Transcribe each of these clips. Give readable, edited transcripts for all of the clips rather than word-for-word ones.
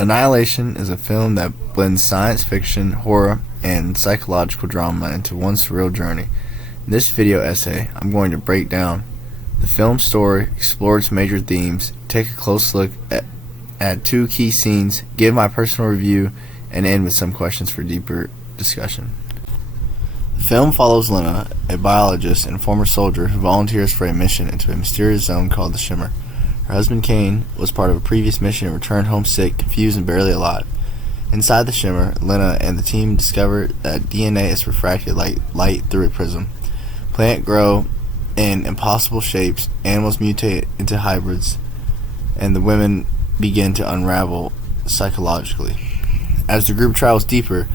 Annihilation is a film that blends science fiction, horror, and psychological drama into one surreal journey. In this video essay, I'm going to break down the film's story, explore its major themes, take a close look at two key scenes, give my personal review, and end with some questions for deeper discussion. The film follows Lena, a biologist and former soldier who volunteers for a mission into a mysterious zone called the Shimmer. Her husband Kane was part of a previous mission and returned home sick, confused, and barely alive. Inside the Shimmer, Lena and the team discover that DNA is refracted like light through a prism. Plants grow in impossible shapes, animals mutate into hybrids, and the women begin to unravel psychologically. As the group travels deeper,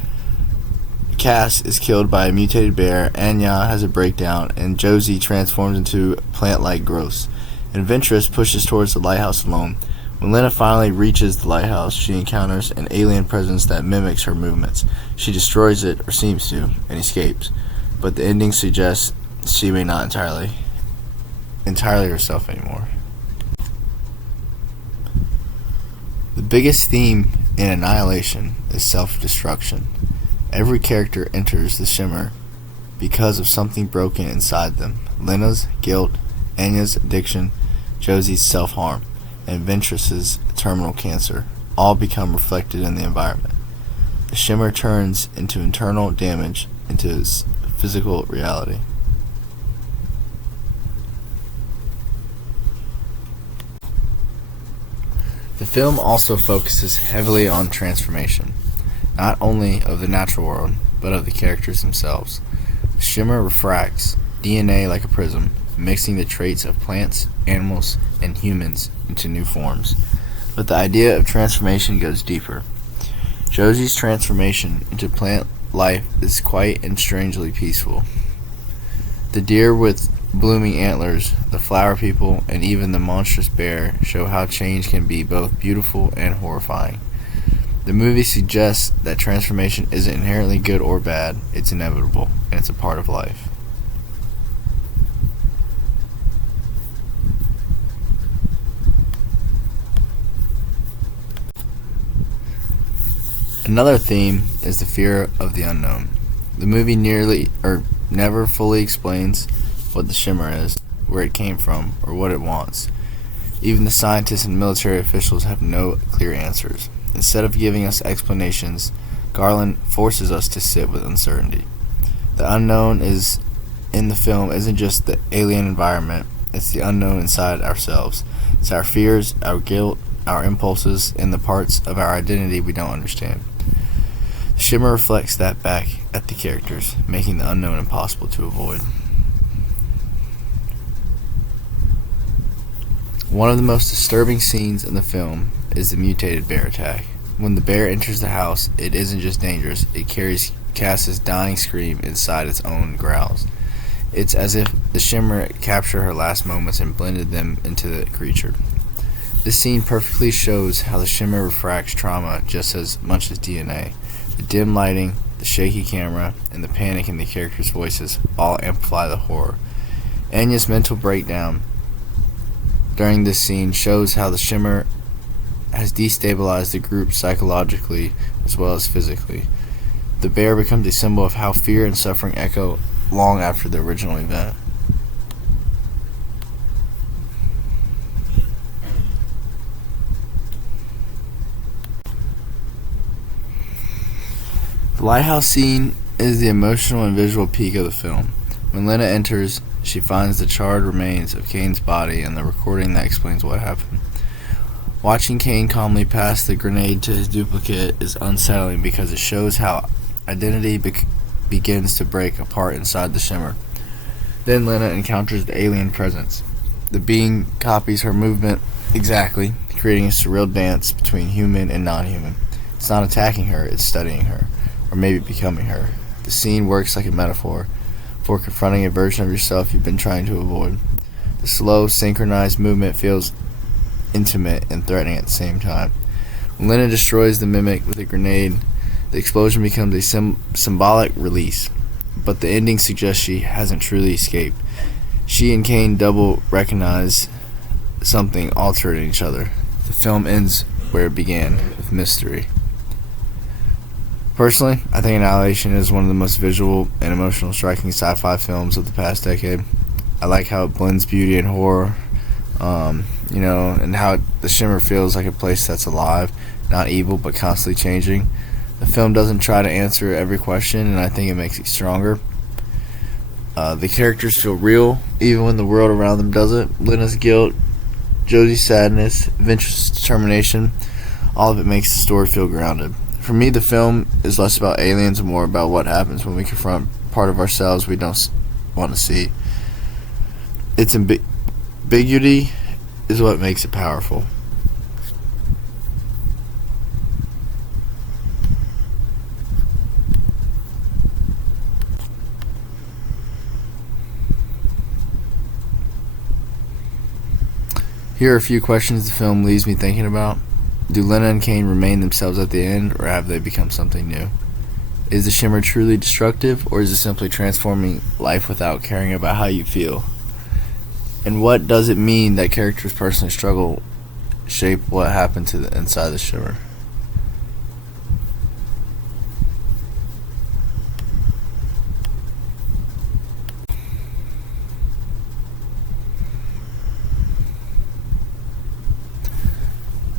Cass is killed by a mutated bear, Anya has a breakdown, and Josie transforms into plant-like growths. And Ventress pushes towards the lighthouse alone. When Lena finally reaches the lighthouse, she encounters an alien presence that mimics her movements. She destroys it, or seems to, and escapes. But the ending suggests she may not entirely herself anymore. The biggest theme in Annihilation is self-destruction. Every character enters the Shimmer because of something broken inside them. Lena's guilt, Anya's addiction, Josie's self-harm, and Ventress's terminal cancer all become reflected in the environment. The Shimmer turns into internal damage into physical reality. The film also focuses heavily on transformation, not only of the natural world, but of the characters themselves. The Shimmer refracts DNA like a prism, mixing the traits of plants, animals, and humans into new forms. But the idea of transformation goes deeper. Josie's transformation into plant life is quite and strangely peaceful. The deer with blooming antlers, the flower people, and even the monstrous bear show how change can be both beautiful and horrifying. The movie suggests that transformation isn't inherently good or bad, it's inevitable, and it's a part of life. Another theme is the fear of the unknown. The movie never fully explains what the Shimmer is, where it came from, or what it wants. Even the scientists and military officials have no clear answers. Instead of giving us explanations, Garland forces us to sit with uncertainty. The unknown in the film isn't just the alien environment, it's the unknown inside ourselves. It's our fears, our guilt, our impulses, and the parts of our identity we don't understand. The Shimmer reflects that back at the characters, making the unknown impossible to avoid. One of the most disturbing scenes in the film is the mutated bear attack. When the bear enters the house, it isn't just dangerous, it carries Cass's dying scream inside its own growls. It's as if the Shimmer captured her last moments and blended them into the creature. This scene perfectly shows how the Shimmer refracts trauma just as much as DNA. The dim lighting, the shaky camera, and the panic in the characters' voices all amplify the horror. Anya's mental breakdown during this scene shows how the Shimmer has destabilized the group psychologically as well as physically. The bear becomes a symbol of how fear and suffering echo long after the original event. The lighthouse scene is the emotional and visual peak of the film. When Lena enters, she finds the charred remains of Kane's body and the recording that explains what happened. Watching Kane calmly pass the grenade to his duplicate is unsettling because it shows how identity begins to break apart inside the Shimmer. Then Lena encounters the alien presence. The being copies her movement exactly, creating a surreal dance between human and non-human. It's not attacking her, it's studying her, or maybe becoming her. The scene works like a metaphor for confronting a version of yourself you've been trying to avoid. The slow, synchronized movement feels intimate and threatening at the same time. When Lena destroys the mimic with a grenade, the explosion becomes a symbolic release, but the ending suggests she hasn't truly escaped. She and Kane double recognize something altered in each other. The film ends where it began, with mystery. Personally, I think Annihilation is one of the most visual and emotional striking sci-fi films of the past decade. I like how it blends beauty and horror, and how the Shimmer feels like a place that's alive, not evil, but constantly changing. The film doesn't try to answer every question, and I think it makes it stronger. The characters feel real, even when the world around them doesn't. Lena's guilt, Josie's sadness, Venture's determination, all of it makes the story feel grounded. For me, the film is less about aliens and more about what happens when we confront part of ourselves we don't want to see. Its ambiguity is what makes it powerful. Here are a few questions the film leaves me thinking about. Do Lena and Kane remain themselves at the end, or have they become something new? Is the Shimmer truly destructive, or is it simply transforming life without caring about how you feel? And what does it mean that characters' personal struggle shape what happened to the inside the Shimmer?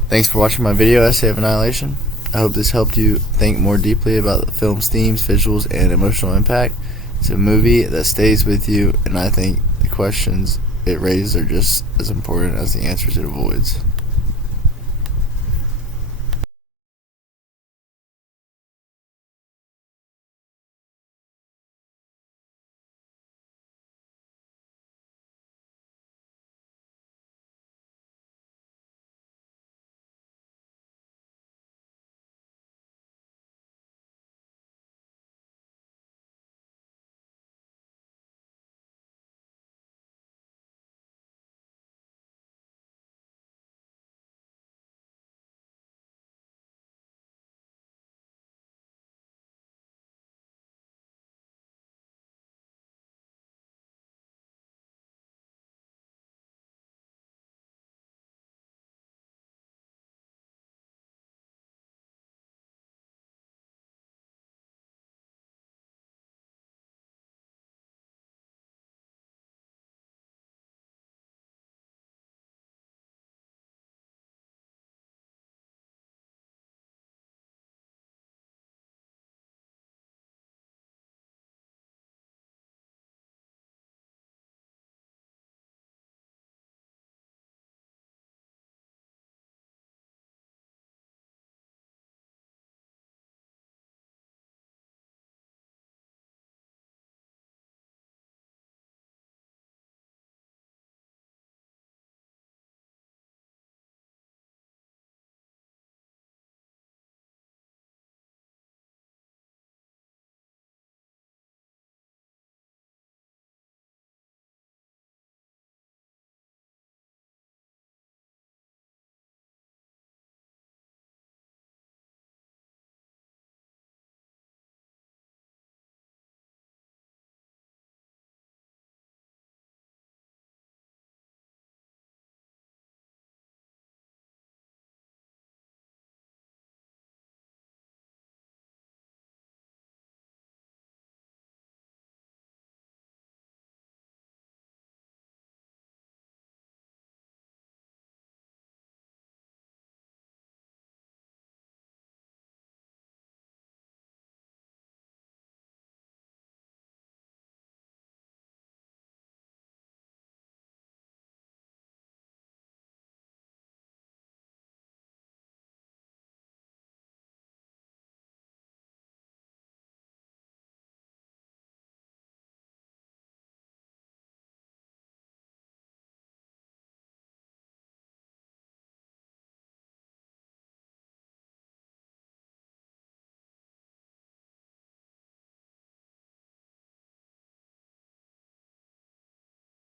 Thanks for watching my video essay of Annihilation. I hope this helped you think more deeply about the film's themes, visuals, and emotional impact. It's a movie that stays with you, and I think the questions it raises are just as important as the answers it avoids.